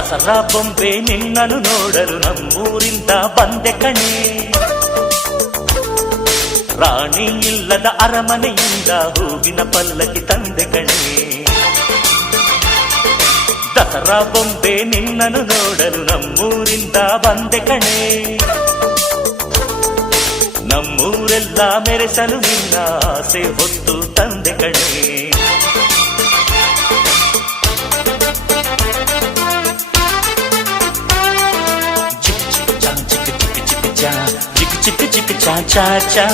ದಸರಾ ಬೊಂಬೆ ನಿನ್ನನ್ನು ನೋಡಲು ನಮ್ಮೂರಿಂದ ಬಂದೆ ಕಣೆ. ರಾಣಿ ಇಲ್ಲದ ಅರಮನೆಯಿಂದ ಹೂವಿನ ಪಲ್ಲಕ್ಕಿ ತಂದೆ ಕಣೆ. ದಸರಾ ಬೊಂಬೆ ನಿನ್ನನ್ನು ನೋಡಲು ನಮ್ಮೂರಿಂದ ಬಂದೆ ಕಣೆ. ನಮ್ಮೂರೆಲ್ಲ ಮೆರೆಸಲು ನಿನ್ನ ಆಸೆ ಹೊತ್ತು ತಂದೆ ಕಣೆ. ಚಿಕ್ ಚಿಕ್ ಚಾ ಚಿಕ್ ಚಿಕ್ ಚಿಕ್ ಚಾ ಚಿಕ್ ಚಿಕ್ ಚಿಕ್ ಚಾ ಚಾ ಚಾ.